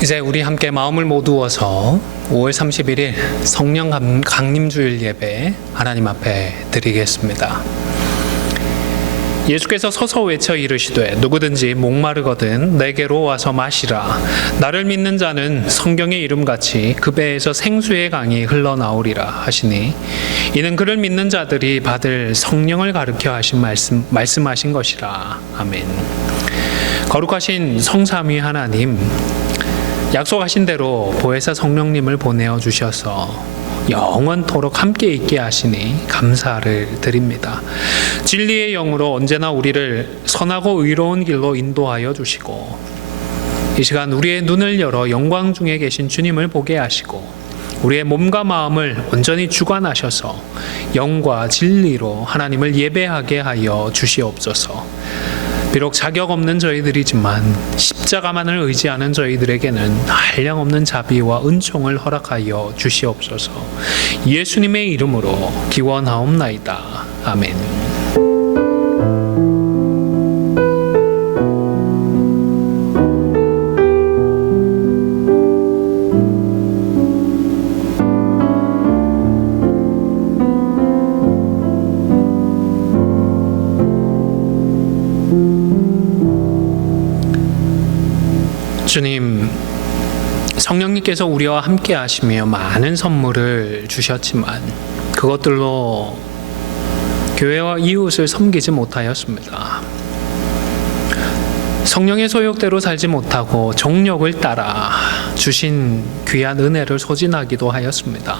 이제 우리 함께 마음을 모두어서 5월 31일 성령 강림주일 예배 하나님 앞에 드리겠습니다. 예수께서 서서 외쳐 이르시되 누구든지 목마르거든 내게로 와서 마시라. 나를 믿는 자는 성경의 이름같이 그 배에서 생수의 강이 흘러나오리라 하시니, 이는 그를 믿는 자들이 받을 성령을 가르쳐 하신 말씀하신 것이라. 아멘. 거룩하신 성삼위 하나님, 약속하신 대로 보혜사 성령님을 보내어 주셔서 영원토록 함께 있게 하시니 감사를 드립니다. 진리의 영으로 언제나 우리를 선하고 의로운 길로 인도하여 주시고, 이 시간 우리의 눈을 열어 영광 중에 계신 주님을 보게 하시고, 우리의 몸과 마음을 온전히 주관하셔서 영과 진리로 하나님을 예배하게 하여 주시옵소서. 비록 자격 없는 저희들이지만 십자가만을 의지하는 저희들에게는 한량없는 자비와 은총을 허락하여 주시옵소서. 예수님의 이름으로 기원하옵나이다. 아멘. 주님, 성령님께서 우리와 함께 하시며 많은 선물을 주셨지만 그것들로 교회와 이웃을 섬기지 못하였습니다. 성령의 소욕대로 살지 못하고 정욕을 따라 주신 귀한 은혜를 소진하기도 하였습니다.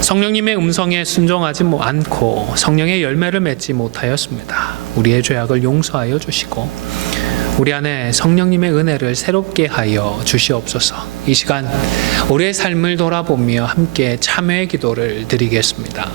성령님의 음성에 순종하지 않고 성령의 열매를 맺지 못하였습니다. 우리의 죄악을 용서하여 주시고 우리 안에 성령님의 은혜를 새롭게 하여 주시옵소서. 이 시간 우리의 삶을 돌아보며 함께 참회의 기도를 드리겠습니다.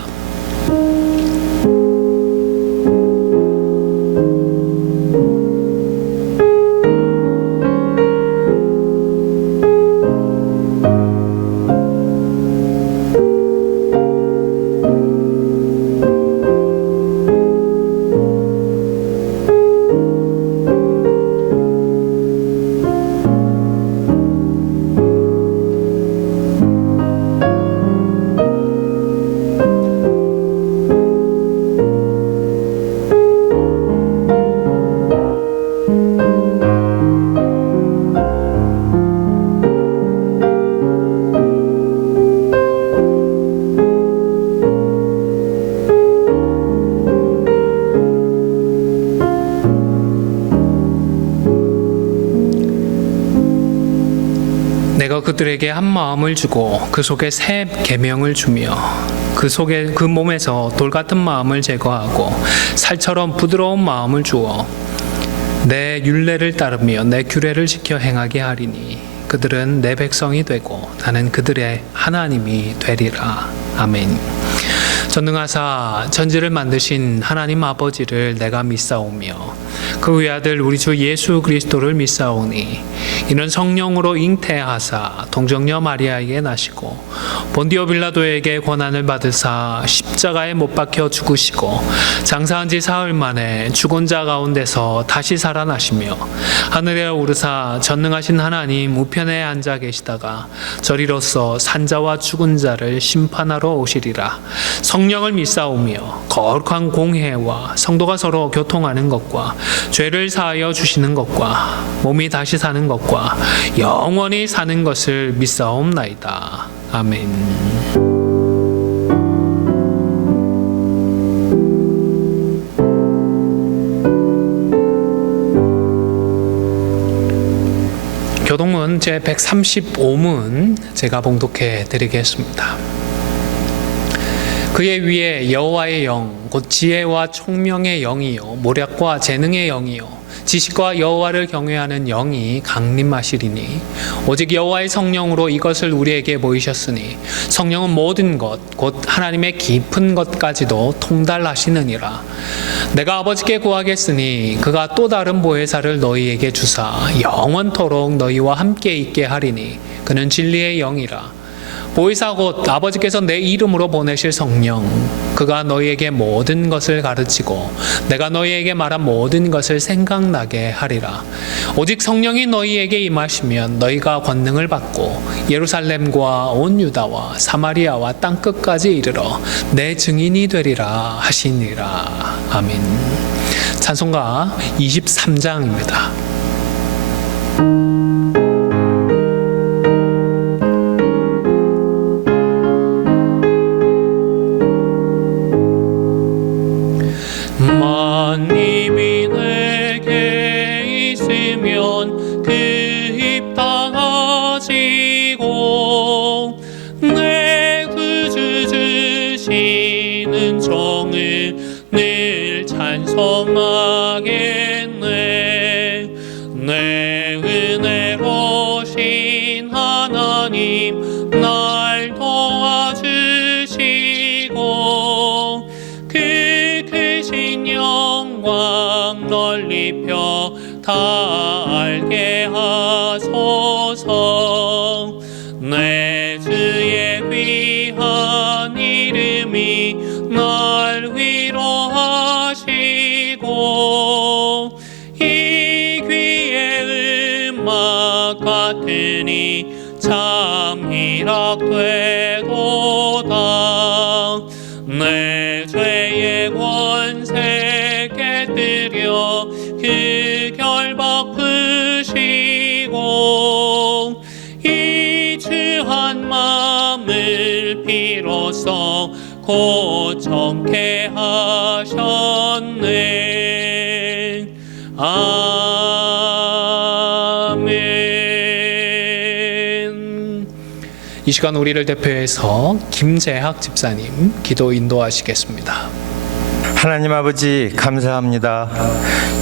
내가 그들에게 한 마음을 주고 그 속에 새 계명을 주며 그 몸에서 돌 같은 마음을 제거하고 살처럼 부드러운 마음을 주어 내 율례를 따르며 내 규례를 지켜 행하게 하리니 그들은 내 백성이 되고 나는 그들의 하나님이 되리라. 아멘. 전능하사 천지를 만드신 하나님 아버지를 내가 믿사오며 그 외아들 우리 주 예수 그리스도를 믿사오니, 이는 성령으로 잉태하사 동정녀 마리아에게 나시고 본디오 빌라도에게 권한을 받으사 십자가에 못 박혀 죽으시고 장사한 지 사흘 만에 죽은 자 가운데서 다시 살아나시며 하늘에 오르사 전능하신 하나님 우편에 앉아 계시다가 저리로서 산자와 죽은 자를 심판하러 오시리라. 성령을 믿사오며 거룩한 공회와 성도가 서로 교통하는 것과 죄를 사하여 주시는 것과 몸이 다시 사는 것과 영원히 사는 것을 믿사옵나이다. 아멘. 교동문 제135문 제가 봉독해 드리겠습니다. 그의 위에 여호와의 영, 곧 지혜와 총명의 영이요 모략과 재능의 영이요 지식과 여호와를 경외하는 영이 강림하시리니, 오직 여호와의 성령으로 이것을 우리에게 보이셨으니 성령은 모든 것 곧 하나님의 깊은 것까지도 통달하시느니라. 내가 아버지께 구하겠으니 그가 또 다른 보혜사를 너희에게 주사 영원토록 너희와 함께 있게 하리니 그는 진리의 영이라. 보혜사 곧 아버지께서 내 이름으로 보내실 성령, 그가 너희에게 모든 것을 가르치고 내가 너희에게 말한 모든 것을 생각나게 하리라. 오직 성령이 너희에게 임하시면 너희가 권능을 받고 예루살렘과 온 유다와 사마리아와 땅끝까지 이르러 내 증인이 되리라 하시니라. 아멘. 찬송가 23장입니다. 만님이 내게 있으면 그 입 닫아지고 내 구주 주시는 정을 늘 찬송하겠네. 내 은혜로신 하나님 날 도와주시고 그 크신 영광 널리 펴 다 알게 하소서. 내 주의 귀한 이름이 날 위로하시고 이 귀의 음악 같으니 참 희락되도다. 내 죄의 권세 깨뜨려 그 결박 푸시고 이 주한 마음을 비로소 고청케 하셨네. 아멘. 이 시간 우리를 대표해서 김재학 집사님 기도 인도하시겠습니다. 하나님 아버지 감사합니다.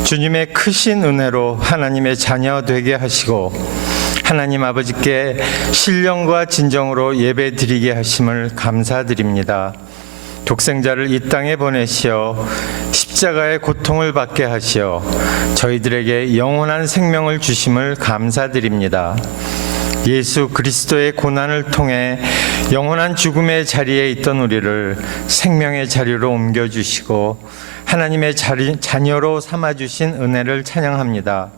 주님의 크신 은혜로 하나님의 자녀 되게 하시고 하나님 아버지께 신령과 진정으로 예배 드리게 하심을 감사드립니다. 독생자를 이 땅에 보내시어 십자가의 고통을 받게 하시어 저희들에게 영원한 생명을 주심을 감사드립니다. 예수 그리스도의 고난을 통해 영원한 죽음의 자리에 있던 우리를 생명의 자리로 옮겨주시고 하나님의 자녀로 삼아주신 은혜를 찬양합니다.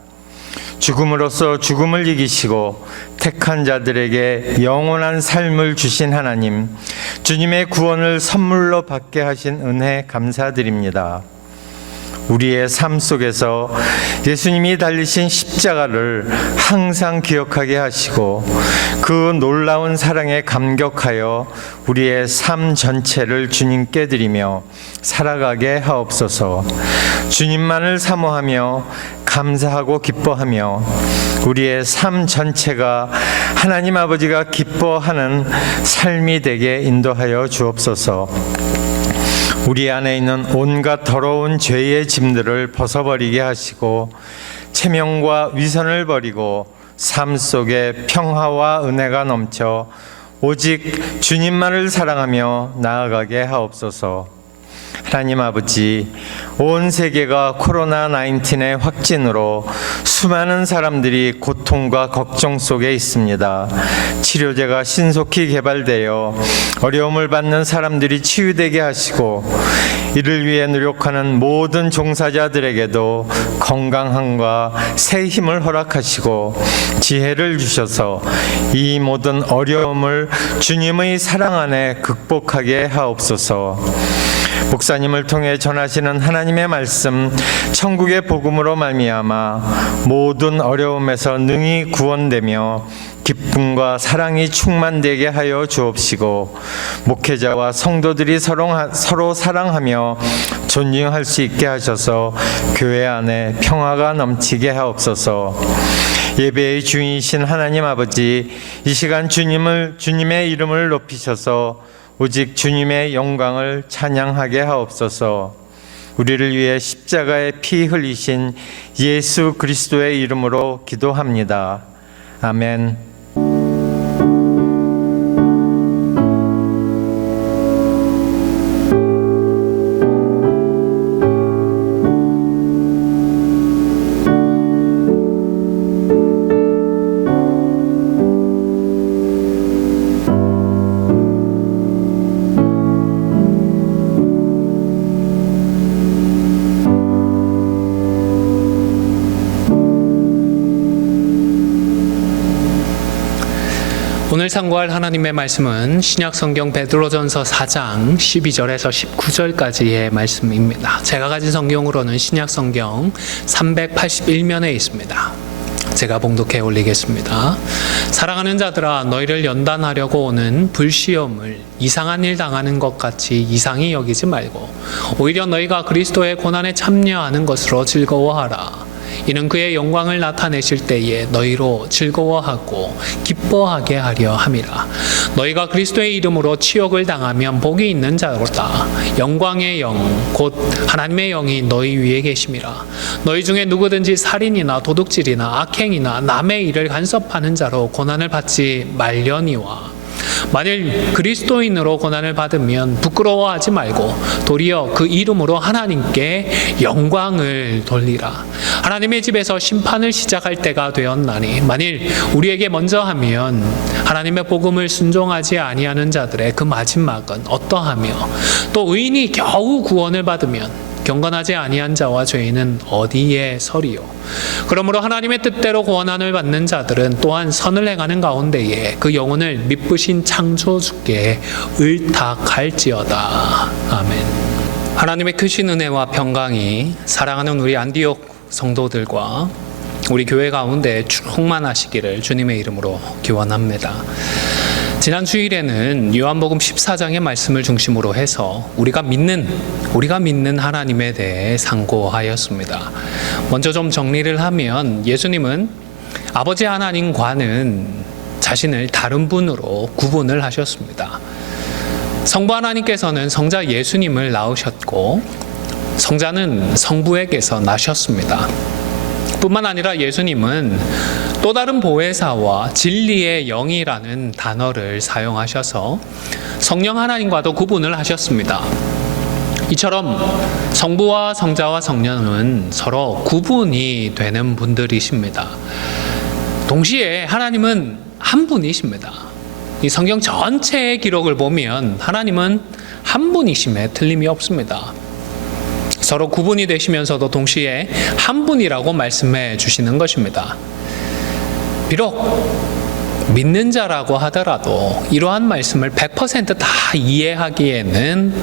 죽음으로써 죽음을 이기시고 택한 자들에게 영원한 삶을 주신 하나님, 주님의 구원을 선물로 받게 하신 은혜 감사드립니다. 우리의 삶 속에서 예수님이 달리신 십자가를 항상 기억하게 하시고 그 놀라운 사랑에 감격하여 우리의 삶 전체를 주님께 드리며 살아가게 하옵소서. 주님만을 사모하며 감사하고 기뻐하며 우리의 삶 전체가 하나님 아버지가 기뻐하는 삶이 되게 인도하여 주옵소서. 우리 안에 있는 온갖 더러운 죄의 짐들을 벗어버리게 하시고 체면과 위선을 버리고 삶 속에 평화와 은혜가 넘쳐 오직 주님만을 사랑하며 나아가게 하옵소서. 하나님 아버지, 온 세계가 코로나19의 확진으로 수많은 사람들이 고통과 걱정 속에 있습니다. 치료제가 신속히 개발되어 어려움을 받는 사람들이 치유되게 하시고 이를 위해 노력하는 모든 종사자들에게도 건강함과 새 힘을 허락하시고 지혜를 주셔서 이 모든 어려움을 주님의 사랑 안에 극복하게 하옵소서. 목사님을 통해 전하시는 하나님의 말씀, 천국의 복음으로 말미암아 모든 어려움에서 능히 구원되며 기쁨과 사랑이 충만되게 하여 주옵시고 목회자와 성도들이 서로 사랑하며 존중할 수 있게 하셔서 교회 안에 평화가 넘치게 하옵소서. 예배의 주인이신 하나님 아버지, 이 시간 주님의 이름을 높이셔서 오직 주님의 영광을 찬양하게 하옵소서. 우리를 위해 십자가에 피 흘리신 예수 그리스도의 이름으로 기도합니다. 아멘. 오늘 상고할 하나님의 말씀은 신약성경 베드로전서 4장 12절에서 19절까지의 말씀입니다. 제가 가진 성경으로는 신약성경 381면에 있습니다. 제가 봉독해 올리겠습니다. 사랑하는 자들아, 너희를 연단하려고 오는 불시험을 이상한 일 당하는 것 같이 이상히 여기지 말고 오히려 너희가 그리스도의 고난에 참여하는 것으로 즐거워하라. 이는 그의 영광을 나타내실 때에 너희로 즐거워하고 기뻐하게 하려 함이라. 너희가 그리스도의 이름으로 치욕을 당하면 복이 있는 자로다. 영광의 영 곧 하나님의 영이 너희 위에 계심이라. 너희 중에 누구든지 살인이나 도둑질이나 악행이나 남의 일을 간섭하는 자로 고난을 받지 말려니와 만일 그리스도인으로 고난을 받으면 부끄러워하지 말고 도리어 그 이름으로 하나님께 영광을 돌리라. 하나님의 집에서 심판을 시작할 때가 되었나니 만일 우리에게 먼저 하면 하나님의 복음을 순종하지 아니하는 자들의 그 마지막은 어떠하며 또 의인이 겨우 구원을 받으면 경건하지 아니한 자와 죄인은 어디에 서리요. 그러므로 하나님의 뜻대로 구원함을 받는 자들은 또한 선을 행하는 가운데에 그 영혼을 미쁘신 창조주께 의탁할지어다. 아멘. 하나님의 크신 은혜와 평강이 사랑하는 우리 안디옥 성도들과 우리 교회 가운데 충만하시기를 주님의 이름으로 기원합니다. 지난 주일에는 요한복음 14장의 말씀을 중심으로 해서 우리가 믿는 하나님에 대해 상고하였습니다. 먼저 좀 정리를 하면 예수님은 아버지 하나님과는 자신을 다른 분으로 구분을 하셨습니다. 성부 하나님께서는 성자 예수님을 낳으셨고 성자는 성부에게서 나셨습니다. 뿐만 아니라 예수님은 또 다른 보혜사와 진리의 영이라는 단어를 사용하셔서 성령 하나님과도 구분을 하셨습니다. 이처럼 성부와 성자와 성령은 서로 구분이 되는 분들이십니다. 동시에 하나님은 한 분이십니다. 이 성경 전체의 기록을 보면 하나님은 한 분이심에 틀림이 없습니다. 서로 구분이 되시면서도 동시에 한 분이라고 말씀해 주시는 것입니다. 비록 믿는 자라고 하더라도 이러한 말씀을 100% 다 이해하기에는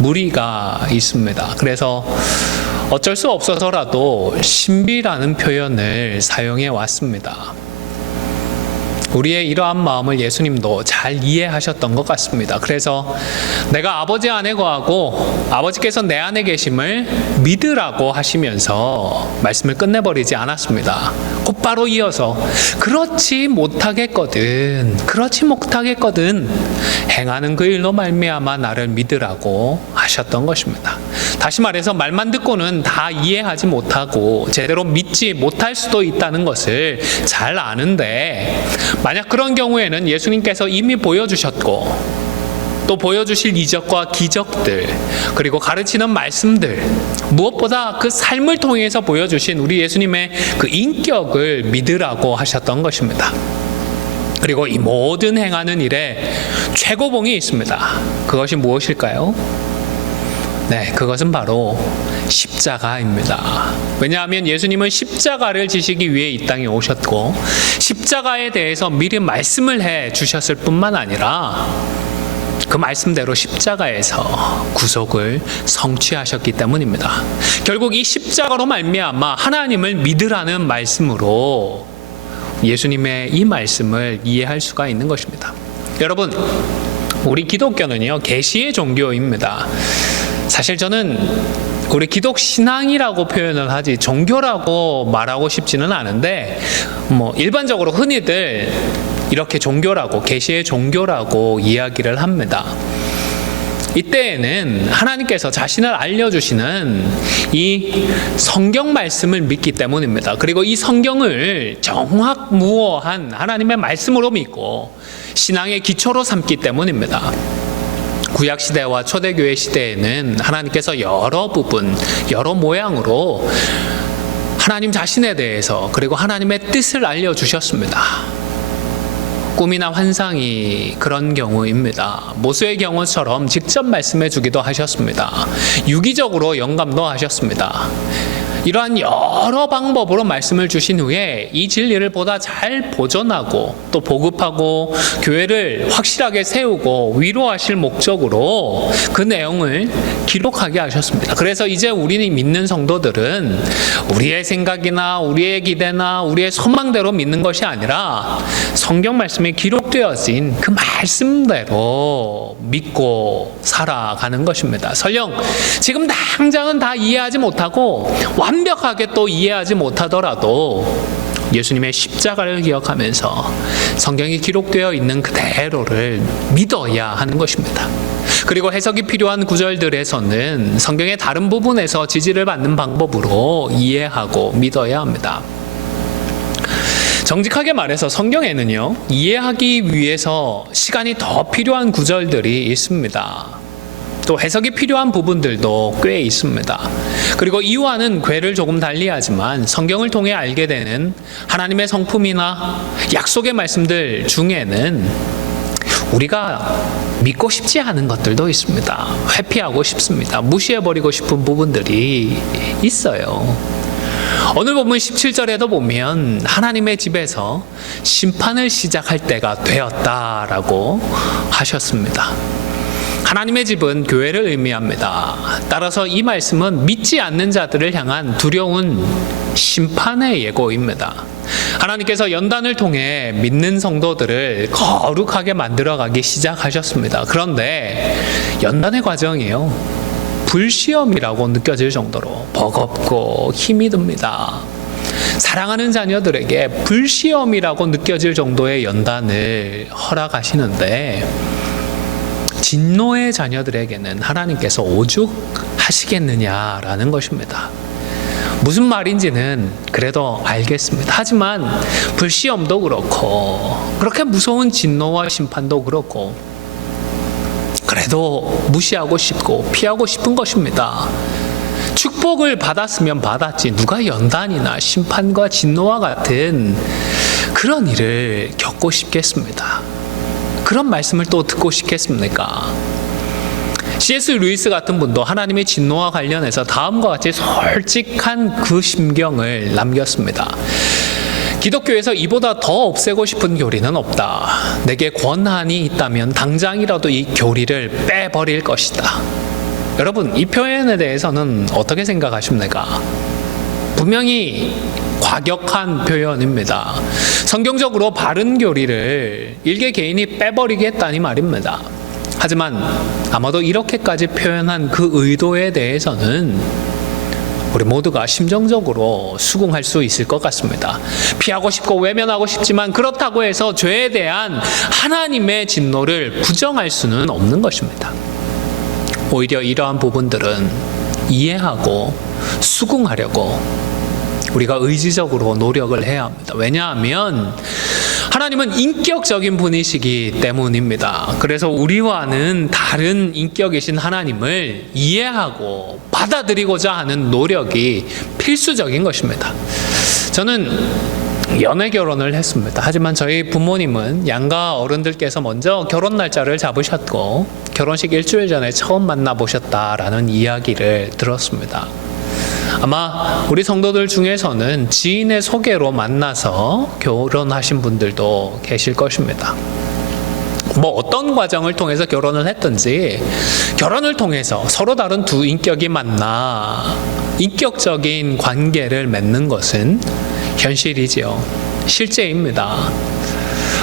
무리가 있습니다. 그래서 어쩔 수 없어서라도 신비라는 표현을 사용해 왔습니다. 우리의 이러한 마음을 예수님도 잘 이해하셨던 것 같습니다. 그래서 내가 아버지 안에 거하고 아버지께서 내 안에 계심을 믿으라고 하시면서 말씀을 끝내버리지 않았습니다. 곧바로 이어서 그렇지 못하겠거든 행하는 그 일로 말미암아 나를 믿으라고 하셨던 것입니다. 다시 말해서 말만 듣고는 다 이해하지 못하고 제대로 믿지 못할 수도 있다는 것을 잘 아는데 만약 그런 경우에는 예수님께서 이미 보여주셨고 또 보여주실 이적과 기적들 그리고 가르치는 말씀들 무엇보다 그 삶을 통해서 보여주신 우리 예수님의 그 인격을 믿으라고 하셨던 것입니다. 그리고 이 모든 행하는 일에 최고봉이 있습니다. 그것이 무엇일까요? 네, 그것은 바로 십자가입니다. 왜냐하면 예수님은 십자가를 지시기 위해 이 땅에 오셨고 십자가에 대해서 미리 말씀을 해 주셨을 뿐만 아니라 그 말씀대로 십자가에서 구속을 성취하셨기 때문입니다. 결국 이 십자가로 말미암아 하나님을 믿으라는 말씀으로 예수님의 이 말씀을 이해할 수가 있는 것입니다. 여러분, 우리 기독교는요, 계시의 종교입니다. 사실 저는 우리 기독 신앙이라고 표현을 하지 종교라고 말하고 싶지는 않은데 일반적으로 흔히들 이렇게 종교라고 계시의 종교라고 이야기를 합니다. 이때에는 하나님께서 자신을 알려주시는 이 성경 말씀을 믿기 때문입니다. 그리고 이 성경을 정확무어한 하나님의 말씀으로 믿고 신앙의 기초로 삼기 때문입니다. 구약시대와 초대교회 시대에는 하나님께서 여러 부분, 여러 모양으로 하나님 자신에 대해서 그리고 하나님의 뜻을 알려주셨습니다. 꿈이나 환상이 그런 경우입니다. 모세의 경우처럼 직접 말씀해 주기도 하셨습니다. 유기적으로 영감도 하셨습니다. 이러한 여러 방법으로 말씀을 주신 후에 이 진리를 보다 잘 보존하고 또 보급하고 교회를 확실하게 세우고 위로하실 목적으로 그 내용을 기록하게 하셨습니다. 그래서 이제 우리는 믿는 성도들은 우리의 생각이나 우리의 기대나 우리의 소망대로 믿는 것이 아니라 성경 말씀에 기록되어진 그 말씀대로 믿고 살아가는 것입니다. 설령 지금 당장은 다 이해하지 못하고 완벽하게 또 이해하지 못하더라도 예수님의 십자가를 기억하면서 성경이 기록되어 있는 그대로를 믿어야 하는 것입니다. 그리고 해석이 필요한 구절들에서는 성경의 다른 부분에서 지지를 받는 방법으로 이해하고 믿어야 합니다. 정직하게 말해서 성경에는요, 이해하기 위해서 시간이 더 필요한 구절들이 있습니다. 또 해석이 필요한 부분들도 꽤 있습니다. 그리고 이와는 궤를 조금 달리하지만 성경을 통해 알게 되는 하나님의 성품이나 약속의 말씀들 중에는 우리가 믿고 싶지 않은 것들도 있습니다. 회피하고 싶습니다. 무시해버리고 싶은 부분들이 있어요. 오늘 본문 17절에도 보면 하나님의 집에서 심판을 시작할 때가 되었다라고 하셨습니다. 하나님의 집은 교회를 의미합니다. 따라서 이 말씀은 믿지 않는 자들을 향한 두려운 심판의 예고입니다. 하나님께서 연단을 통해 믿는 성도들을 거룩하게 만들어가기 시작하셨습니다. 그런데 연단의 과정이요, 불시험이라고 느껴질 정도로 버겁고 힘이 듭니다. 사랑하는 자녀들에게 불시험이라고 느껴질 정도의 연단을 허락하시는데 진노의 자녀들에게는 하나님께서 오죽하시겠느냐라는 것입니다. 무슨 말인지는 그래도 알겠습니다. 하지만 불시험도 그렇고 그렇게 무서운 진노와 심판도 그렇고 그래도 무시하고 싶고 피하고 싶은 것입니다. 축복을 받았으면 받았지 누가 연단이나 심판과 진노와 같은 그런 일을 겪고 싶겠습니다. 그런 말씀을 또 듣고 싶겠습니까? C.S. 루이스 같은 분도 하나님의 진노와 관련해서 다음과 같이 솔직한 그 심경을 남겼습니다. 기독교에서 이보다 더 없애고 싶은 교리는 없다. 내게 권한이 있다면 당장이라도 이 교리를 빼버릴 것이다. 여러분, 이 표현에 대해서는 어떻게 생각하십니까? 분명히 과격한 표현입니다. 성경적으로 바른 교리를 일개 개인이 빼버리겠다니 말입니다. 하지만 아마도 이렇게까지 표현한 그 의도에 대해서는 우리 모두가 심정적으로 수긍할 수 있을 것 같습니다. 피하고 싶고 외면하고 싶지만 그렇다고 해서 죄에 대한 하나님의 진노를 부정할 수는 없는 것입니다. 오히려 이러한 부분들은 이해하고 수긍하려고 우리가 의지적으로 노력을 해야 합니다. 왜냐하면 하나님은 인격적인 분이시기 때문입니다. 그래서 우리와는 다른 인격이신 하나님을 이해하고 받아들이고자 하는 노력이 필수적인 것입니다. 저는 연애 결혼을 했습니다. 하지만 저희 부모님은 양가 어른들께서 먼저 결혼 날짜를 잡으셨고 결혼식 일주일 전에 처음 만나보셨다라는 이야기를 들었습니다. 아마 우리 성도들 중에서는 지인의 소개로 만나서 결혼하신 분들도 계실 것입니다. 뭐 어떤 과정을 통해서 결혼을 했든지 결혼을 통해서 서로 다른 두 인격이 만나 인격적인 관계를 맺는 것은 현실이지요. 실제입니다.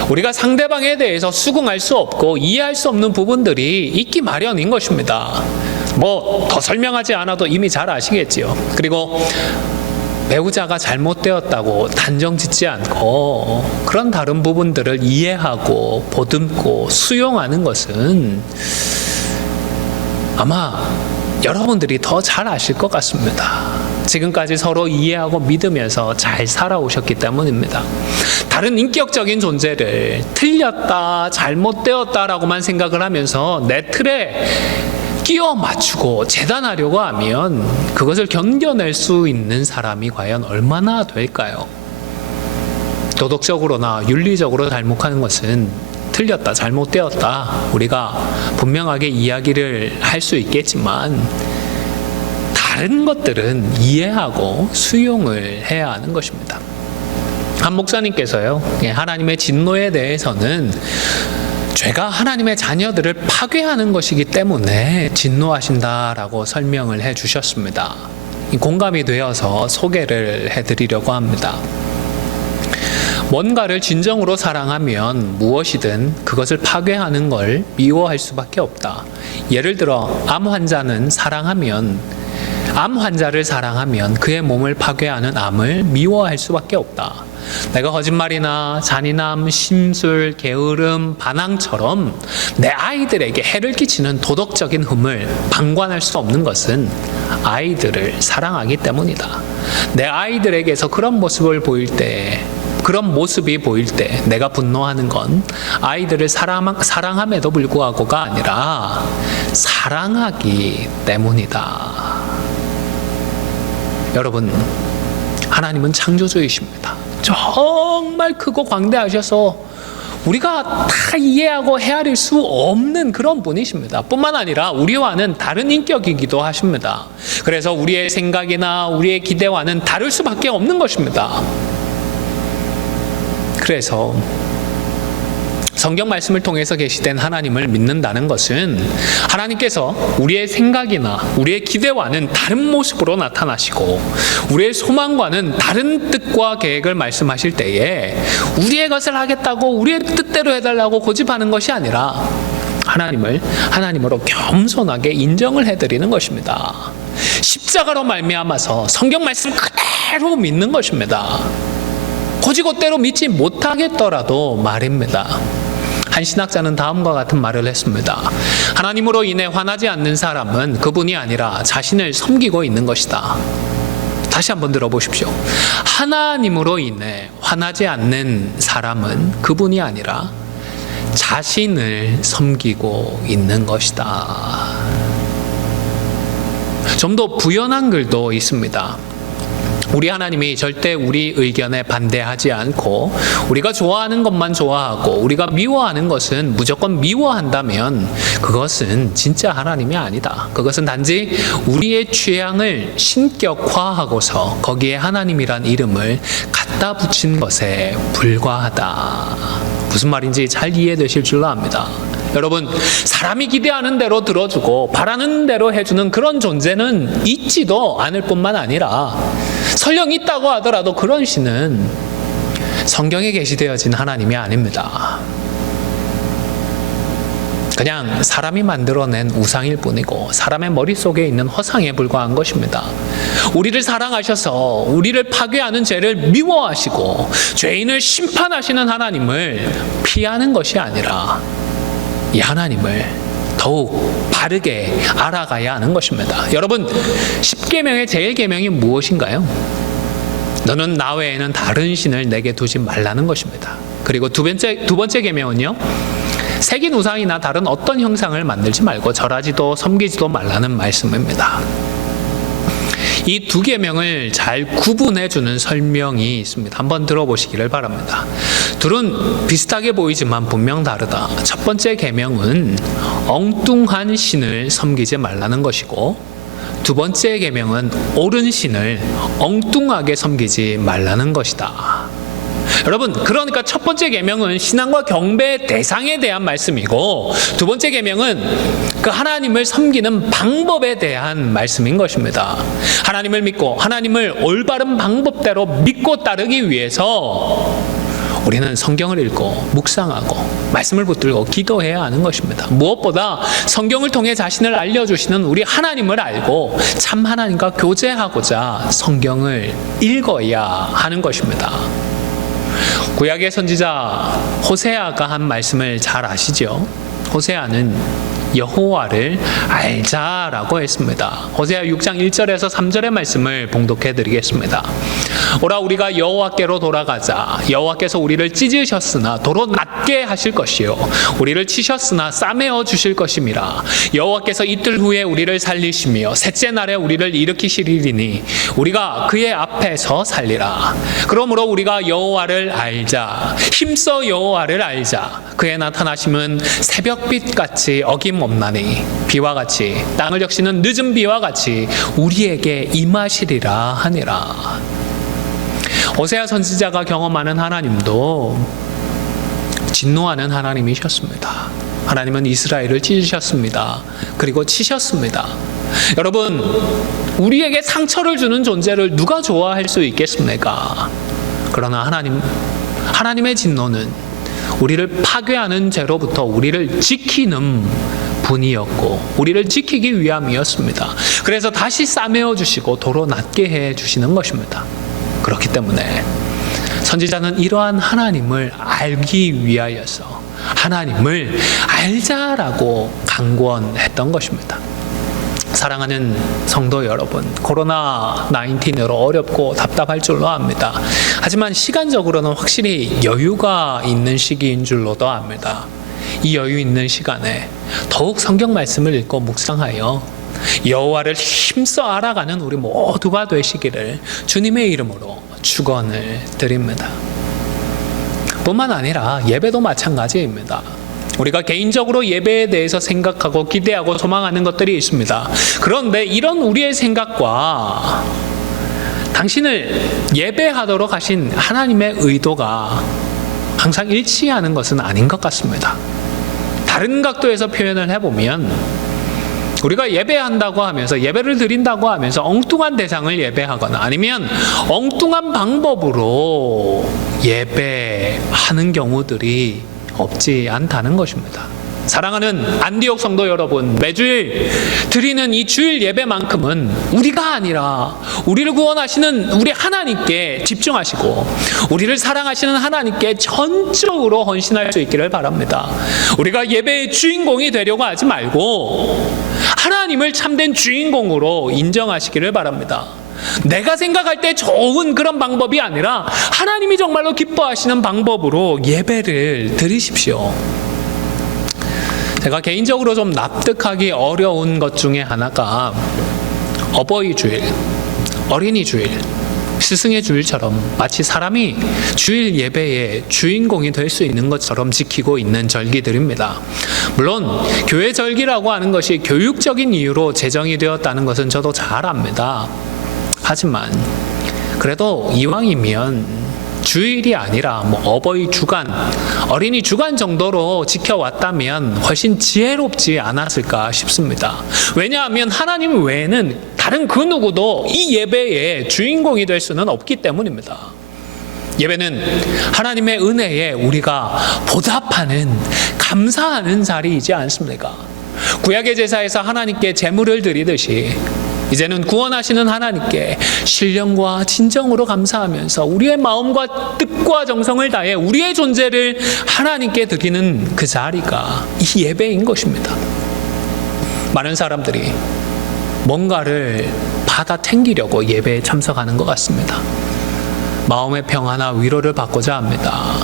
우리가 상대방에 대해서 수긍할 수 없고 이해할 수 없는 부분들이 있기 마련인 것입니다. 뭐 더 설명하지 않아도 이미 잘 아시겠지요. 그리고 배우자가 잘못되었다고 단정 짓지 않고 그런 다른 부분들을 이해하고 보듬고 수용하는 것은 아마 여러분들이 더 잘 아실 것 같습니다. 지금까지 서로 이해하고 믿으면서 잘 살아오셨기 때문입니다. 다른 인격적인 존재를 틀렸다, 잘못되었다라고만 생각을 하면서 내 틀에 끼워 맞추고 재단하려고 하면 그것을 견뎌낼 수 있는 사람이 과연 얼마나 될까요? 도덕적으로나 윤리적으로 잘못하는 것은 틀렸다, 잘못되었다 우리가 분명하게 이야기를 할 수 있겠지만 다른 것들은 이해하고 수용을 해야 하는 것입니다. 한 목사님께서요, 하나님의 진노에 대해서는 죄가 하나님의 자녀들을 파괴하는 것이기 때문에 진노하신다라고 설명을 해 주셨습니다. 공감이 되어서 소개를 해드리려고 합니다. 뭔가를 진정으로 사랑하면 무엇이든 그것을 파괴하는 걸 미워할 수밖에 없다. 예를 들어 암 환자를 사랑하면 그의 몸을 파괴하는 암을 미워할 수밖에 없다. 내가 거짓말이나 잔인함, 심술, 게으름, 반항처럼 내 아이들에게 해를 끼치는 도덕적인 흠을 방관할 수 없는 것은 아이들을 사랑하기 때문이다. 내 아이들에게서 그런 모습이 보일 때 내가 분노하는 건 아이들을 사랑함에도 불구하고가 아니라 사랑하기 때문이다. 여러분, 하나님은 창조주이십니다. 정말 크고 광대하셔서 우리가 다 이해하고 헤아릴 수 없는 그런 분이십니다. 뿐만 아니라 우리와는 다른 인격이기도 하십니다. 그래서 우리의 생각이나 우리의 기대와는 다를 수밖에 없는 것입니다. 그래서 성경 말씀을 통해서 계시된 하나님을 믿는다는 것은 하나님께서 우리의 생각이나 우리의 기대와는 다른 모습으로 나타나시고 우리의 소망과는 다른 뜻과 계획을 말씀하실 때에 우리의 것을 하겠다고 우리의 뜻대로 해달라고 고집하는 것이 아니라 하나님으로 겸손하게 인정을 해드리는 것입니다. 십자가로 말미암아서 성경 말씀을 그대로 믿는 것입니다. 곧이곧대로 믿지 못하겠더라도 말입니다. 한 신학자는 다음과 같은 말을 했습니다. 하나님으로 인해 화나지 않는 사람은 그분이 아니라 자신을 섬기고 있는 것이다. 다시 한번 들어보십시오. 하나님으로 인해 화나지 않는 사람은 그분이 아니라 자신을 섬기고 있는 것이다. 좀 더 부연한 글도 있습니다. 우리 하나님이 절대 우리 의견에 반대하지 않고 우리가 좋아하는 것만 좋아하고 우리가 미워하는 것은 무조건 미워한다면 그것은 진짜 하나님이 아니다. 그것은 단지 우리의 취향을 신격화하고서 거기에 하나님이란 이름을 갖다 붙인 것에 불과하다. 무슨 말인지 잘 이해되실 줄로 압니다. 여러분, 사람이 기대하는 대로 들어주고 바라는 대로 해주는 그런 존재는 있지도 않을 뿐만 아니라 설령 있다고 하더라도 그런 신은 성경에 계시되어진 하나님이 아닙니다. 그냥 사람이 만들어낸 우상일 뿐이고 사람의 머릿속에 있는 허상에 불과한 것입니다. 우리를 사랑하셔서 우리를 파괴하는 죄를 미워하시고 죄인을 심판하시는 하나님을 피하는 것이 아니라 이 하나님을 더욱 바르게 알아가야 하는 것입니다. 여러분, 10계명의 제일 계명이 무엇인가요? 너는 나 외에는 다른 신을 내게 두지 말라는 것입니다. 그리고 두 번째 계명은요, 새긴 우상이나 다른 어떤 형상을 만들지 말고 절하지도 섬기지도 말라는 말씀입니다. 이 두 계명을 잘 구분해 주는 설명이 있습니다. 한번 들어보시기를 바랍니다. 둘은 비슷하게 보이지만 분명 다르다. 첫 번째 계명은 엉뚱한 신을 섬기지 말라는 것이고, 두 번째 계명은 옳은 신을 엉뚱하게 섬기지 말라는 것이다. 여러분, 그러니까 첫 번째 계명은 신앙과 경배의 대상에 대한 말씀이고, 두 번째 계명은 그 하나님을 섬기는 방법에 대한 말씀인 것입니다. 하나님을 믿고 하나님을 올바른 방법대로 믿고 따르기 위해서 우리는 성경을 읽고 묵상하고 말씀을 붙들고 기도해야 하는 것입니다. 무엇보다 성경을 통해 자신을 알려주시는 우리 하나님을 알고 참 하나님과 교제하고자 성경을 읽어야 하는 것입니다. 구약의 선지자 호세아가 한 말씀을 잘 아시죠? 호세아는 여호와를 알자라고 했습니다. 호세아 6장 1절에서 3절의 말씀을 봉독해 드리겠습니다. 오라, 우리가 여호와께로 돌아가자. 여호와께서 우리를 찢으셨으나 도로 낮게 하실 것이요 우리를 치셨으나 싸매어 주실 것임이라. 여호와께서 이틀 후에 우리를 살리시며 셋째 날에 우리를 일으키시리니 우리가 그의 앞에서 살리라. 그러므로 우리가 여호와를 알자. 힘써 여호와를 알자. 그의 나타나심은 새벽 새벽빛 같이 어김없나니 비와 같이 땅을 적시는 늦은 비와 같이 우리에게 임하시리라 하니라. 오세야 선지자가 경험하는 하나님도 진노하는 하나님이셨습니다. 하나님은 이스라엘을 찢으셨습니다. 그리고 치셨습니다. 여러분, 우리에게 상처를 주는 존재를 누가 좋아할 수 있겠습니까? 그러나 하나님의 진노는 우리를 파괴하는 죄로부터 우리를 지키는 분이었고 우리를 지키기 위함이었습니다. 그래서 다시 싸매어 주시고 도로 낫게 해 주시는 것입니다. 그렇기 때문에 선지자는 이러한 하나님을 알기 위하여서 하나님을 알자라고 강권했던 것입니다. 사랑하는 성도 여러분, 코로나19으로 어렵고 답답할 줄로 압니다. 하지만 시간적으로는 확실히 여유가 있는 시기인 줄로도 압니다. 이 여유 있는 시간에 더욱 성경 말씀을 읽고 묵상하여 여호와를 힘써 알아가는 우리 모두가 되시기를 주님의 이름으로 축원을 드립니다. 뿐만 아니라 예배도 마찬가지입니다. 우리가 개인적으로 예배에 대해서 생각하고 기대하고 소망하는 것들이 있습니다. 그런데 이런 우리의 생각과 당신을 예배하도록 하신 하나님의 의도가 항상 일치하는 것은 아닌 것 같습니다. 다른 각도에서 표현을 해보면 우리가 예배한다고 하면서 예배를 드린다고 하면서 엉뚱한 대상을 예배하거나 아니면 엉뚱한 방법으로 예배하는 경우들이 없지 않다는 것입니다. 사랑하는 안디옥 성도 여러분, 매주일 드리는 이 주일 예배만큼은 우리가 아니라 우리를 구원하시는 우리 하나님께 집중하시고 우리를 사랑하시는 하나님께 전적으로 헌신할 수 있기를 바랍니다. 우리가 예배의 주인공이 되려고 하지 말고 하나님을 참된 주인공으로 인정하시기를 바랍니다. 내가 생각할 때 좋은 그런 방법이 아니라 하나님이 정말로 기뻐하시는 방법으로 예배를 드리십시오. 제가 개인적으로 좀 납득하기 어려운 것 중에 하나가 어버이 주일, 어린이 주일, 스승의 주일처럼 마치 사람이 주일 예배의 주인공이 될 수 있는 것처럼 지키고 있는 절기들입니다. 물론 교회 절기라고 하는 것이 교육적인 이유로 제정이 되었다는 것은 저도 잘 압니다. 하지만 그래도 이왕이면 주일이 아니라 어버이 주간, 어린이 주간 정도로 지켜왔다면 훨씬 지혜롭지 않았을까 싶습니다. 왜냐하면 하나님 외에는 다른 그 누구도 이 예배의 주인공이 될 수는 없기 때문입니다. 예배는 하나님의 은혜에 우리가 보답하는, 감사하는 자리이지 않습니까? 구약의 제사에서 하나님께 제물을 드리듯이 이제는 구원하시는 하나님께 신령과 진정으로 감사하면서 우리의 마음과 뜻과 정성을 다해 우리의 존재를 하나님께 드리는 그 자리가 이 예배인 것입니다. 많은 사람들이 뭔가를 받아 챙기려고 예배에 참석하는 것 같습니다. 마음의 평화나 위로를 받고자 합니다.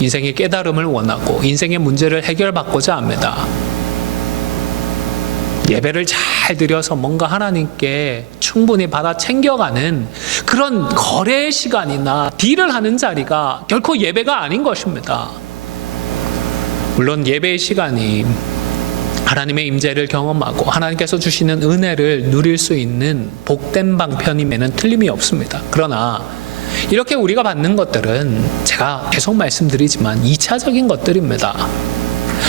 인생의 깨달음을 원하고 인생의 문제를 해결받고자 합니다. 예배를 잘 드려서 뭔가 하나님께 충분히 받아 챙겨가는 그런 거래의 시간이나 딜을 하는 자리가 결코 예배가 아닌 것입니다. 물론 예배의 시간이 하나님의 임재를 경험하고 하나님께서 주시는 은혜를 누릴 수 있는 복된 방편임에는 틀림이 없습니다. 그러나 이렇게 우리가 받는 것들은 제가 계속 말씀드리지만 2차적인 것들입니다.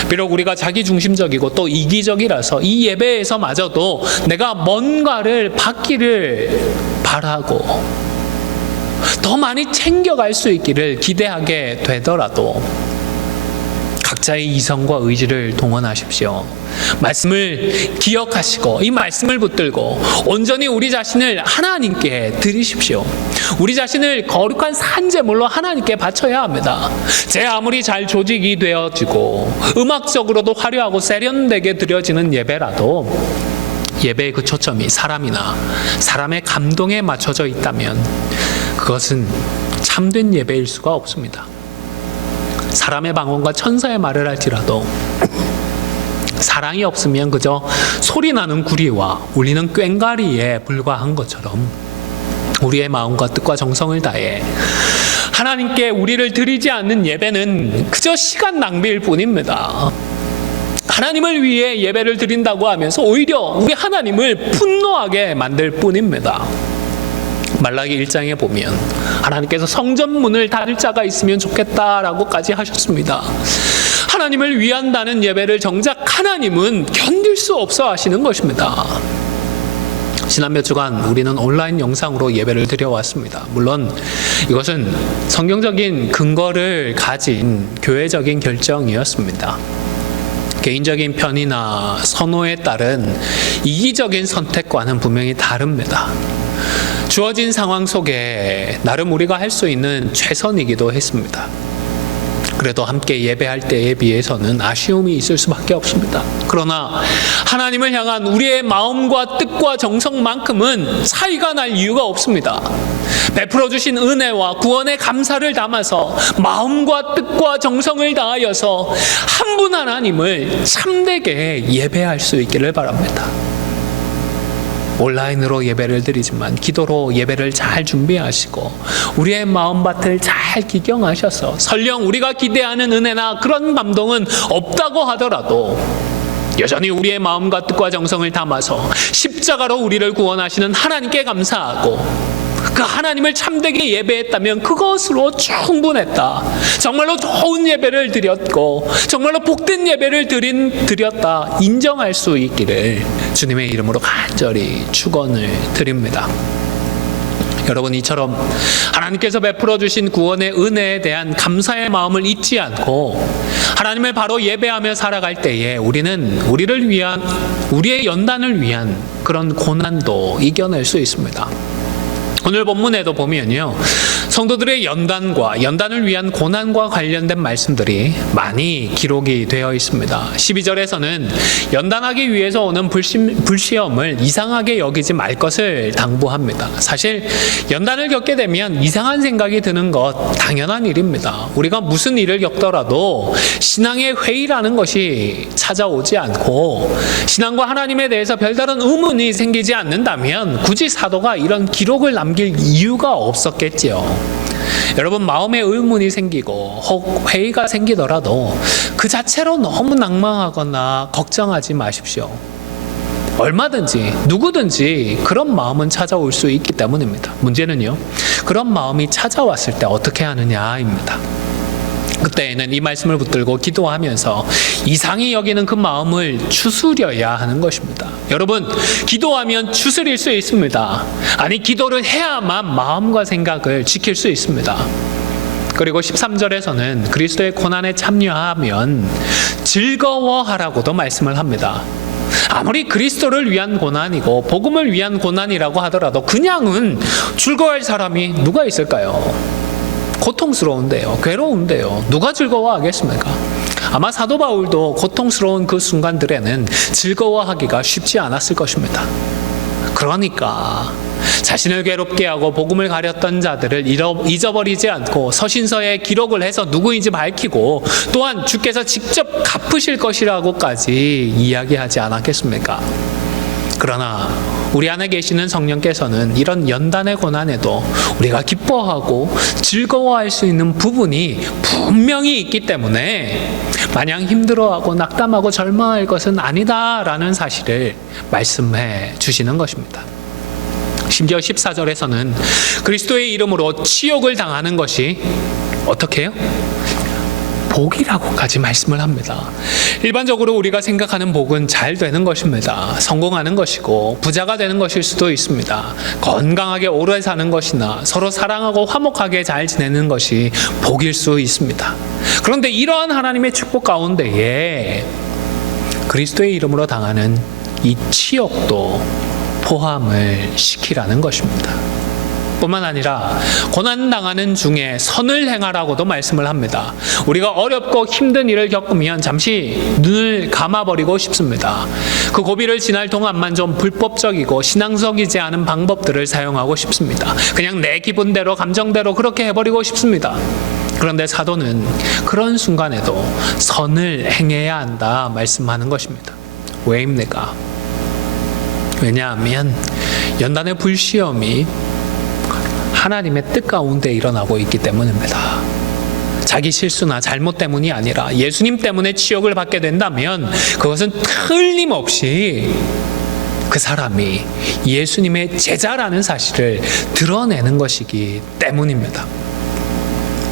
비록 우리가 자기중심적이고 또 이기적이라서 이 예배에서마저도 내가 뭔가를 받기를 바라고 더 많이 챙겨갈 수 있기를 기대하게 되더라도 각자의 이성과 의지를 동원하십시오. 말씀을 기억하시고 이 말씀을 붙들고 온전히 우리 자신을 하나님께 드리십시오. 우리 자신을 거룩한 산제물로 하나님께 바쳐야 합니다. 제 아무리 잘 조직이 되어지고 음악적으로도 화려하고 세련되게 드려지는 예배라도 예배의 그 초점이 사람이나 사람의 감동에 맞춰져 있다면 그것은 참된 예배일 수가 없습니다. 사람의 방언과 천사의 말을 할지라도 사랑이 없으면 그저 소리나는 구리와 울리는 꽹과리에 불과한 것처럼 우리의 마음과 뜻과 정성을 다해 하나님께 우리를 드리지 않는 예배는 그저 시간 낭비일 뿐입니다. 하나님을 위해 예배를 드린다고 하면서 오히려 우리 하나님을 분노하게 만들 뿐입니다. 말라기 1장에 보면 하나님께서 성전 문을 닫을 자가 있으면 좋겠다라고까지 하셨습니다. 하나님을 위한다는 예배를 정작 하나님은 견딜 수 없어 하시는 것입니다. 지난 몇 주간 우리는 온라인 영상으로 예배를 드려왔습니다. 물론 이것은 성경적인 근거를 가진 교회적인 결정이었습니다. 개인적인 편의나 선호에 따른 이기적인 선택과는 분명히 다릅니다. 주어진 상황 속에 나름 우리가 할 수 있는 최선이기도 했습니다. 그래도 함께 예배할 때에 비해서는 아쉬움이 있을 수밖에 없습니다. 그러나 하나님을 향한 우리의 마음과 뜻과 정성만큼은 차이가 날 이유가 없습니다. 베풀어 주신 은혜와 구원의 감사를 담아서 마음과 뜻과 정성을 다하여서 한 분 하나님을 참되게 예배할 수 있기를 바랍니다. 온라인으로 예배를 드리지만 기도로 예배를 잘 준비하시고 우리의 마음밭을 잘 기경하셔서 설령 우리가 기대하는 은혜나 그런 감동은 없다고 하더라도 여전히 우리의 마음과 뜻과 정성을 담아서 십자가로 우리를 구원하시는 하나님께 감사하고 그 하나님을 참되게 예배했다면 그것으로 충분했다. 정말로 좋은 예배를 드렸고 정말로 복된 예배를 드렸다 인정할 수 있기를 주님의 이름으로 간절히 축원을 드립니다. 여러분, 이처럼 하나님께서 베풀어 주신 구원의 은혜에 대한 감사의 마음을 잊지 않고 하나님을 바로 예배하며 살아갈 때에 우리는 우리의 연단을 위한 그런 고난도 이겨낼 수 있습니다. 오늘 본문에도 보면요, 성도들의 연단을 위한 고난과 관련된 말씀들이 많이 기록이 되어 있습니다. 12절에서는 연단하기 위해서 오는 불시험을 이상하게 여기지 말 것을 당부합니다. 사실 연단을 겪게 되면 이상한 생각이 드는 것 당연한 일입니다. 우리가 무슨 일을 겪더라도 신앙의 회의라는 것이 찾아오지 않고 신앙과 하나님에 대해서 별다른 의문이 생기지 않는다면 굳이 사도가 이런 기록을 남길 이유가 없었겠지요. 여러분, 마음에 의문이 생기고 혹 회의가 생기더라도 그 자체로 너무 낭망하거나 걱정하지 마십시오. 얼마든지 누구든지 그런 마음은 찾아올 수 있기 때문입니다. 문제는요, 그런 마음이 찾아왔을 때 어떻게 하느냐입니다. 그때에는 이 말씀을 붙들고 기도하면서 이상히 여기는 그 마음을 추스려야 하는 것입니다. 여러분, 기도하면 추스릴 수 있습니다. 아니, 기도를 해야만 마음과 생각을 지킬 수 있습니다. 그리고 13절에서는 그리스도의 고난에 참여하면 즐거워하라고도 말씀을 합니다. 아무리 그리스도를 위한 고난이고 복음을 위한 고난이라고 하더라도 그냥은 즐거워할 사람이 누가 있을까요? 고통스러운데요, 괴로운데요, 누가 즐거워하겠습니까? 아마 사도 바울도 고통스러운 그 순간들에는 즐거워하기가 쉽지 않았을 것입니다. 그러니까 자신을 괴롭게 하고 복음을 가렸던 자들을 잊어버리지 않고 서신서에 기록을 해서 누구인지 밝히고 또한 주께서 직접 갚으실 것이라고까지 이야기하지 않았겠습니까? 그러나 우리 안에 계시는 성령께서는 이런 연단의 고난에도 우리가 기뻐하고 즐거워할 수 있는 부분이 분명히 있기 때문에 마냥 힘들어하고 낙담하고 절망할 것은 아니다라는 사실을 말씀해 주시는 것입니다. 심지어 14절에서는 그리스도의 이름으로 치욕을 당하는 것이 어떻게 해요? 복이라고까지 말씀을 합니다. 일반적으로 우리가 생각하는 복은 잘 되는 것입니다. 성공하는 것이고 부자가 되는 것일 수도 있습니다. 건강하게 오래 사는 것이나 서로 사랑하고 화목하게 잘 지내는 것이 복일 수 있습니다. 그런데 이러한 하나님의 축복 가운데에 그리스도의 이름으로 당하는 이 치욕도 포함을 시키라는 것입니다. 뿐만 아니라 고난당하는 중에 선을 행하라고도 말씀을 합니다. 우리가 어렵고 힘든 일을 겪으면 잠시 눈을 감아버리고 싶습니다. 그 고비를 지날 동안만 좀 불법적이고 신앙적이지 않은 방법들을 사용하고 싶습니다. 그냥 내 기분대로 감정대로 그렇게 해버리고 싶습니다. 그런데 사도는 그런 순간에도 선을 행해야 한다 말씀하는 것입니다. 왜입니까? 왜냐하면 연단의 불시험이 하나님의 뜻 가운데 일어나고 있기 때문입니다. 자기 실수나 잘못 때문이 아니라 예수님 때문에 치욕을 받게 된다면 그것은 틀림없이 그 사람이 예수님의 제자라는 사실을 드러내는 것이기 때문입니다.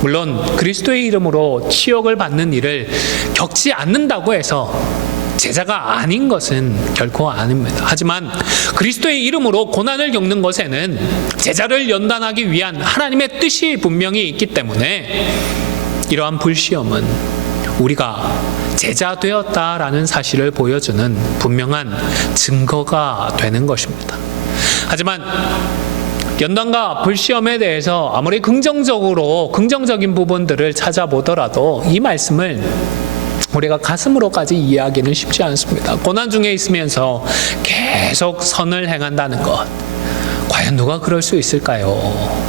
물론 그리스도의 이름으로 치욕을 받는 일을 겪지 않는다고 해서 제자가 아닌 것은 결코 아닙니다. 하지만 그리스도의 이름으로 고난을 겪는 것에는 제자를 연단하기 위한 하나님의 뜻이 분명히 있기 때문에 이러한 불시험은 우리가 제자 되었다라는 사실을 보여주는 분명한 증거가 되는 것입니다. 하지만 연단과 불시험에 대해서 아무리 긍정적인 부분들을 찾아보더라도 이 말씀을 우리가 가슴으로까지 이해하기는 쉽지 않습니다. 고난 중에 있으면서 계속 선을 행한다는 것, 과연 누가 그럴 수 있을까요?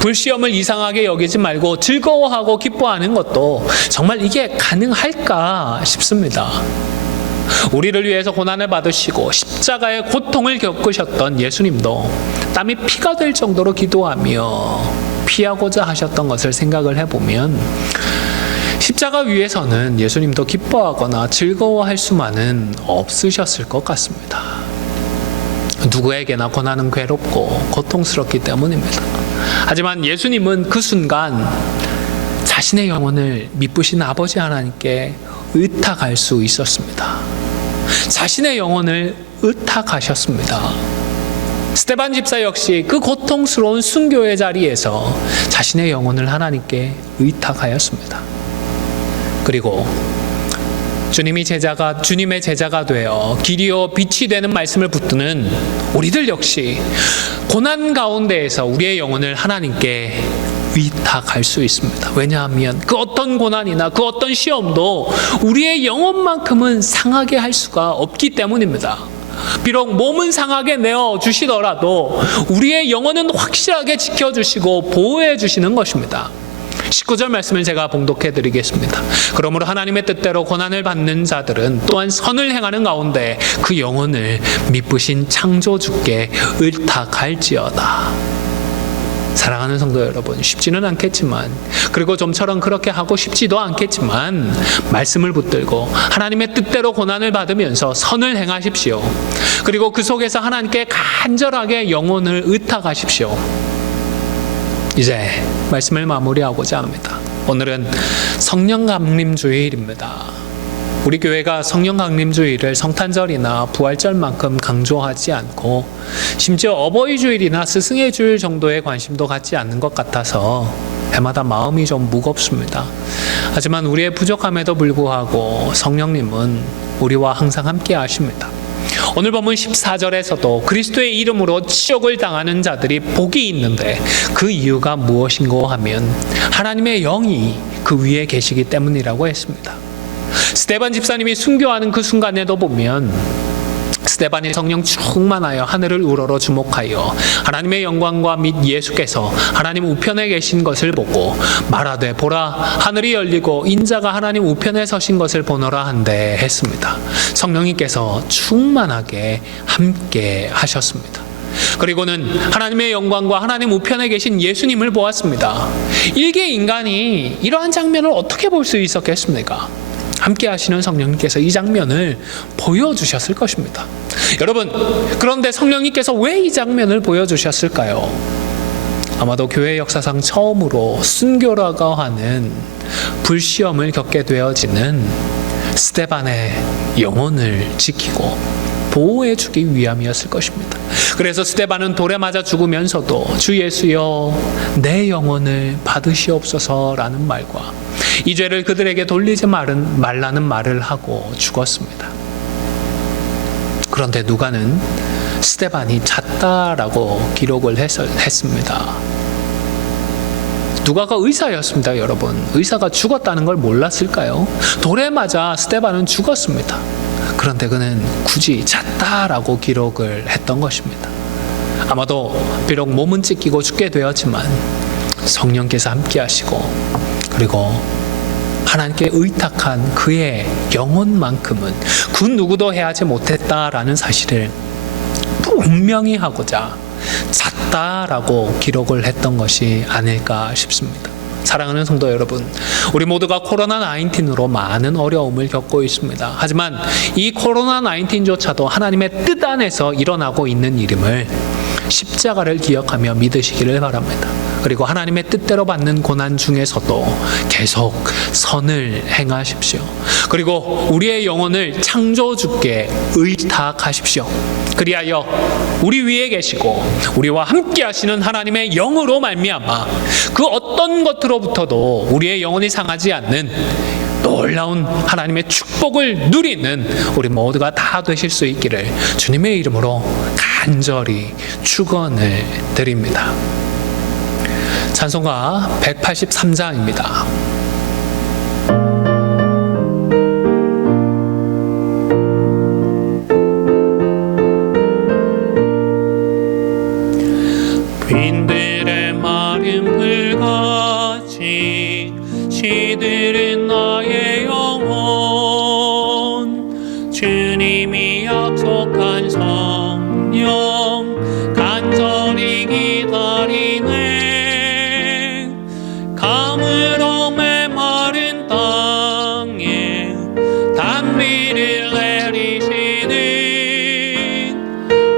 불시험을 이상하게 여기지 말고 즐거워하고 기뻐하는 것도 정말 이게 가능할까 싶습니다. 우리를 위해서 고난을 받으시고 십자가의 고통을 겪으셨던 예수님도 땀이 피가 될 정도로 기도하며 피하고자 하셨던 것을 생각을 해보면 십자가 위에서는 예수님도 기뻐하거나 즐거워할 수만은 없으셨을 것 같습니다. 누구에게나 고난은 괴롭고 고통스럽기 때문입니다. 하지만 예수님은 그 순간 자신의 영혼을 미쁘신 아버지 하나님께 의탁할 수 있었습니다. 자신의 영혼을 의탁하셨습니다. 스데반 집사 역시 그 고통스러운 순교의 자리에서 자신의 영혼을 하나님께 의탁하였습니다. 그리고 주님의 제자가 되어 길이요 빛이 되는 말씀을 붙드는 우리들 역시 고난 가운데에서 우리의 영혼을 하나님께 위탁할 수 있습니다. 왜냐하면 그 어떤 고난이나 그 어떤 시험도 우리의 영혼만큼은 상하게 할 수가 없기 때문입니다. 비록 몸은 상하게 내어 주시더라도 우리의 영혼은 확실하게 지켜주시고 보호해 주시는 것입니다. 19절 말씀을 제가 봉독해 드리겠습니다. 그러므로 하나님의 뜻대로 고난을 받는 자들은 또한 선을 행하는 가운데 그 영혼을 미쁘신 창조주께 의탁할지어다. 사랑하는 성도 여러분, 쉽지는 않겠지만, 그리고 좀처럼 그렇게 하고 싶지도 않겠지만 말씀을 붙들고 하나님의 뜻대로 고난을 받으면서 선을 행하십시오. 그리고 그 속에서 하나님께 간절하게 영혼을 의탁하십시오. 이제 말씀을 마무리하고자 합니다. 오늘은 성령 강림 주일입니다. 우리 교회가 성령 강림 주일을 성탄절이나 부활절만큼 강조하지 않고 심지어 어버이 주일이나 스승의 주일 정도의 관심도 갖지 않는 것 같아서 해마다 마음이 좀 무겁습니다. 하지만 우리의 부족함에도 불구하고 성령님은 우리와 항상 함께 하십니다. 오늘 본문 14절에서도 그리스도의 이름으로 치욕을 당하는 자들이 복이 있는데 그 이유가 무엇인고 하면 하나님의 영이 그 위에 계시기 때문이라고 했습니다. 스데반 집사님이 순교하는 그 순간에도 보면 스데반이 성령 충만하여 하늘을 우러러 주목하여 하나님의 영광과 및 예수께서 하나님 우편에 계신 것을 보고 말하되 보라 하늘이 열리고 인자가 하나님 우편에 서신 것을 보노라 한데 했습니다. 성령님께서 충만하게 함께 하셨습니다. 그리고는 하나님의 영광과 하나님 우편에 계신 예수님을 보았습니다. 일개 인간이 이러한 장면을 어떻게 볼 수 있었겠습니까? 함께 하시는 성령님께서 이 장면을 보여주셨을 것입니다. 여러분, 그런데 성령님께서 왜 이 장면을 보여주셨을까요? 아마도 교회 역사상 처음으로 순교라고 하는 불시험을 겪게 되어지는 스데반의 영혼을 지키고 보호해주기 위함이었을 것입니다. 그래서 스데반은 돌에 맞아 죽으면서도 주 예수여 내 영혼을 받으시옵소서라는 말과 이 죄를 그들에게 돌리지 말라는 말을 하고 죽었습니다. 그런데 누가는 스데반이 잤다라고 기록을 했습니다. 누가가 의사였습니다, 여러분. 의사가 죽었다는 걸 몰랐을까요? 돌에 맞아 스데반은 죽었습니다. 그런데 그는 굳이 잤다라고 기록을 했던 것입니다. 아마도 비록 몸은 찢기고 죽게 되었지만 성령께서 함께 하시고 그리고 하나님께 의탁한 그의 영혼만큼은 그 누구도 해하지 못했다라는 사실을 분명히 하고자 잤다라고 기록을 했던 것이 아닐까 싶습니다. 사랑하는 성도 여러분, 우리 모두가 코로나19으로 많은 어려움을 겪고 있습니다. 하지만 이 코로나19조차도 하나님의 뜻 안에서 일어나고 있는 일임을 십자가를 기억하며 믿으시기를 바랍니다. 그리고 하나님의 뜻대로 받는 고난 중에서도 계속 선을 행하십시오. 그리고 우리의 영혼을 창조주께 의탁하십시오. 그리하여 우리 위에 계시고 우리와 함께 하시는 하나님의 영으로 말미암아 그 어떤 것으로부터도 우리의 영혼이 상하지 않는 놀라운 하나님의 축복을 누리는 우리 모두가 다 되실 수 있기를 주님의 이름으로 간절히 축원을 드립니다. 찬송가 183장입니다. 빈들의 마른 불같이 시들은 나의 영혼 주님이 약속한 성령 간절히 기다리네 가물어 메마른 땅에 단비를 내리시는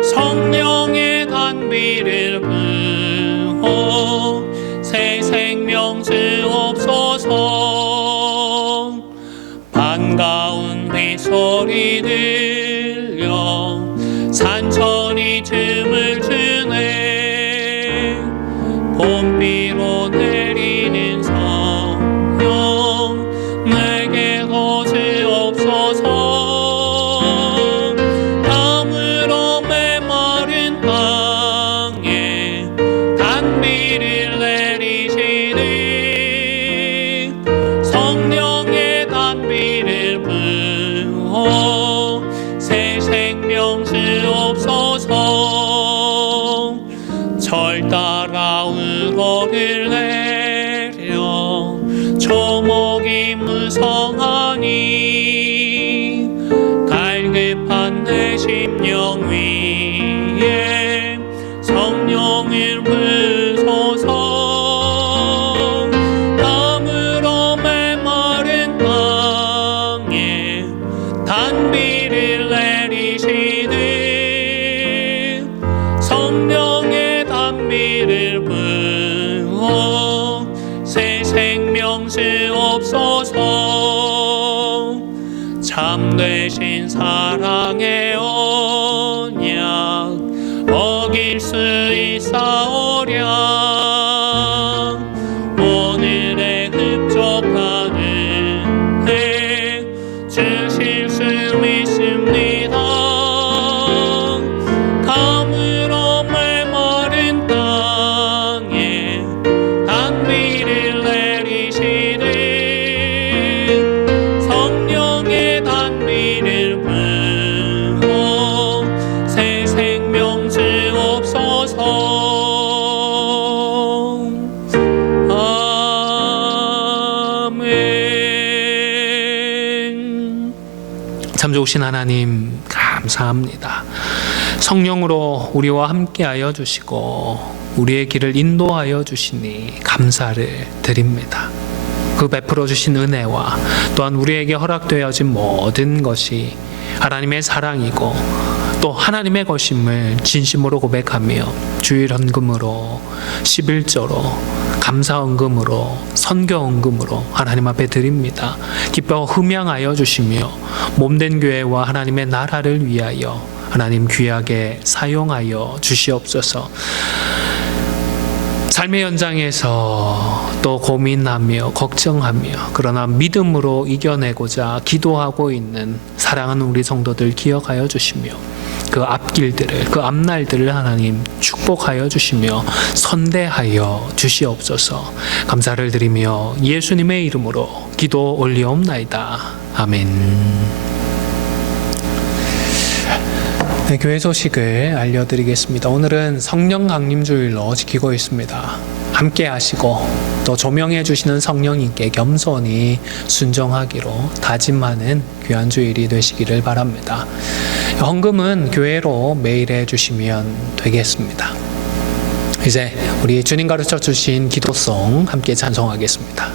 성령의 단비를 부어 새 생명 주옵소서 반가운 빗소리 들려 산천이 춤을 추네 봄비로 내리는 성령 내게도 주옵소서 가물어 메마른 땅에 단비를 내리시는 성령의 단비를 부어 새 생명 주옵소서 절 따라 우러를 내려 초목이 무성하니 갈급한 내 심령 위에 성령을 부소서 가물어 메마른 땅에 단비를 내리시는 성령의 단비를 부어 새 생명 주옵소서 참되신 사랑의 언약 어길 수 있사오랴 오늘의 흡족한 은혜 주실 수 있습니다 가물어 메마른 땅에 단비를 내리시는 성령의 단비를 부어 새 생명 주옵소서 아멘. 참 좋으신 하나님 감사합니다. 성령으로 우리와 함께하여 주시고 우리의 길을 인도하여 주시니 감사를 드립니다. 그 베풀어 주신 은혜와 또한 우리에게 허락되어진 모든 것이 하나님의 사랑이고 또 하나님의 것임을 진심으로 고백하며 주일 헌금으로 11조로 감사 헌금으로 선교 헌금으로 하나님 앞에 드립니다. 기뻐 흠양하여 주시며 몸된 교회와 하나님의 나라를 위하여 하나님 귀하게 사용하여 주시옵소서. 삶의 현장에서 또 고민하며 걱정하며 그러나 믿음으로 이겨내고자 기도하고 있는 사랑하는 우리 성도들 기억하여 주시며 그 앞길들을 그 앞날들을 하나님 축복하여 주시며 선대하여 주시옵소서. 감사를 드리며 예수님의 이름으로 기도 올리옵나이다. 아멘. 네, 교회 소식을 알려드리겠습니다. 오늘은 성령 강림주일로 지키고 있습니다. 함께 하시고 또 조명해 주시는 성령님께 겸손히 순종하기로 다짐하는 귀한 주일이 되시기를 바랍니다. 헌금은 교회로 매일 해주시면 되겠습니다. 이제 우리 주님 가르쳐 주신 기도송 함께 찬송하겠습니다.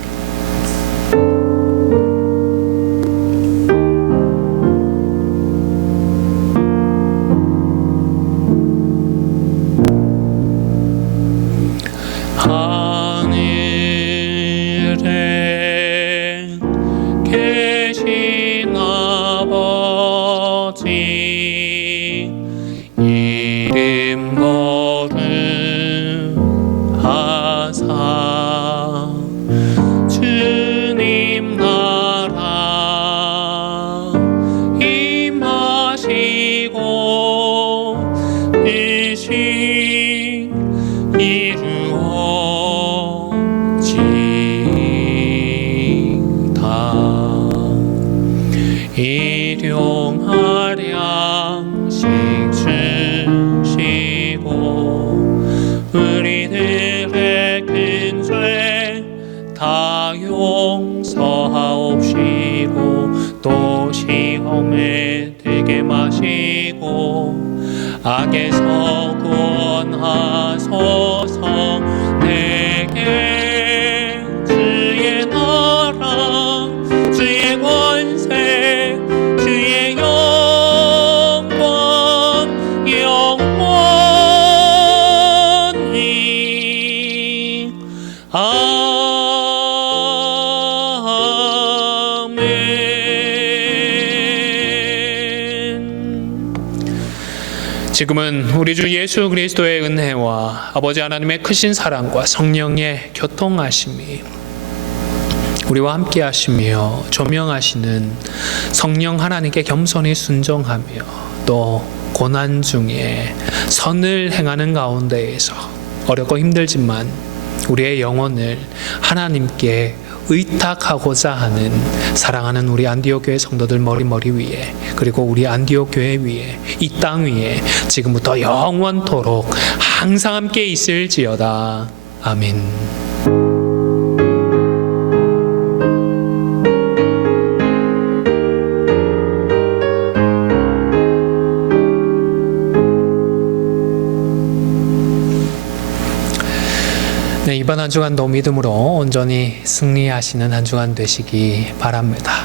하늘에 계신 아버지 이름 거룩하사 주님 나라 임하시고 뜻이 이루어지다. 일용할 양식 주시고 우리들의 큰 죄 다 용서하옵시고 또 시험에 들게 마시고 악에서 구원하소서. 내게 주의 나라 주의 권세 주의 영광 영원히 아멘. 지금은 우리 주 예수 그리스도의 은혜와 아버지 하나님의 크신 사랑과 성령의 교통하심이 우리와 함께 하시며 조명하시는 성령 하나님께 겸손히 순종하며 또 고난 중에 선을 행하는 가운데에서 어렵고 힘들지만 우리의 영혼을 하나님께 의탁하고자 하는 사랑하는 우리 안디옥 교회 성도들 머리 위에 그리고 우리 안디옥 교회 위에 이 땅 위에 지금부터 영원토록 항상 함께 있을지어다. 아멘. 네, 이번 한 주간도 믿음으로 온전히 승리하시는 한 주간 되시기 바랍니다.